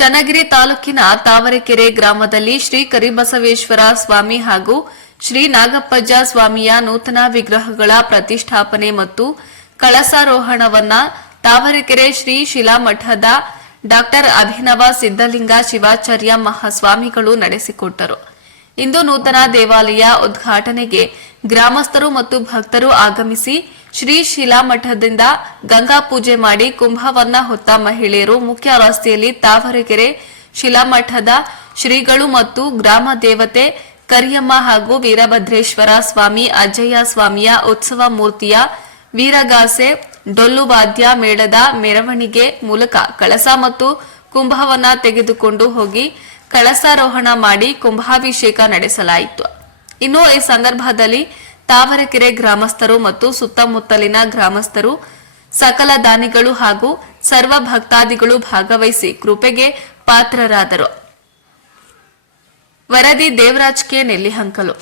ಚನ್ನಗಿರಿ ತಾಲೂಕಿನ ತಾವರೆಕೆರೆ ಗ್ರಾಮದಲ್ಲಿ ಶ್ರೀ ಕರಿಬಸವೇಶ್ವರ ಸ್ವಾಮಿ ಹಾಗೂ ಶ್ರೀ ನಾಗಪ್ಪಜ್ಜ ಸ್ವಾಮಿಯ ನೂತನ ವಿಗ್ರಹಗಳ ಪ್ರತಿಷ್ಠಾಪನೆ ಮತ್ತು ಕಳಸಾರೋಹಣವನ್ನ ತಾವರೆಕೆರೆ ಶ್ರೀ ಶಿಲಾಮಠದ ಡಾ ಅಭಿನವ ಸಿದ್ದಲಿಂಗ ಶಿವಾಚಾರ್ಯ ಮಹಾಸ್ವಾಮಿಗಳು ನಡೆಸಿಕೊಟ್ಟರು. ಇಂದು ನೂತನ ದೇವಾಲಯ ಉದ್ಘಾಟನೆಗೆ ಗ್ರಾಮಸ್ಥರು ಮತ್ತು ಭಕ್ತರು ಆಗಮಿಸಿ ಶ್ರೀ ಶಿಲಾಮಠದಿಂದ ಗಂಗಾ ಪೂಜೆ ಮಾಡಿ ಕುಂಭವನ್ನ ಹೊತ್ತ ಮಹಿಳೆಯರು ಮುಖ್ಯ ರಸ್ತೆಯಲ್ಲಿ ತಾವರೆಕೆರೆ ಶಿಲಾಮಠದ ಶ್ರೀಗಳು ಮತ್ತು ಗ್ರಾಮ ದೇವತೆ ಕರಿಯಮ್ಮ ಹಾಗೂ ವೀರಭದ್ರೇಶ್ವರ ಸ್ವಾಮಿ ಅಜ್ಜಯ್ಯ ಸ್ವಾಮಿಯ ಉತ್ಸವ ಮೂರ್ತಿಯ ವೀರಗಾಸೆ ಡೊಳ್ಳು ವಾದ್ಯ ಮೇಳದ ಮೆರವಣಿಗೆ ಮೂಲಕ ಕಳಸ ಮತ್ತು ಕುಂಭವನ್ನ ತೆಗೆದುಕೊಂಡು ಹೋಗಿ ಕಳಸಾರೋಹಣ ಮಾಡಿ ಕುಂಭಾಭಿಷೇಕ ನಡೆಸಲಾಯಿತು. ಇನ್ನು ಈ ಸಂದರ್ಭದಲ್ಲಿ ತಾವರೆಕೆರೆ ಗ್ರಾಮಸ್ಥರು ಮತ್ತು ಸುತ್ತಮುತ್ತಲಿನ ಗ್ರಾಮಸ್ಥರು, ಸಕಲ ದಾನಿಗಳು ಹಾಗೂ ಸರ್ವ ಭಕ್ತಾದಿಗಳು ಭಾಗವಹಿಸಿ ಕೃಪೆಗೆ ಪಾತ್ರರಾದರು. ವರದಿ ದೇವರಾಜ್ ಕೆ ನೆಲ್ಲಿಹಂಕಲು.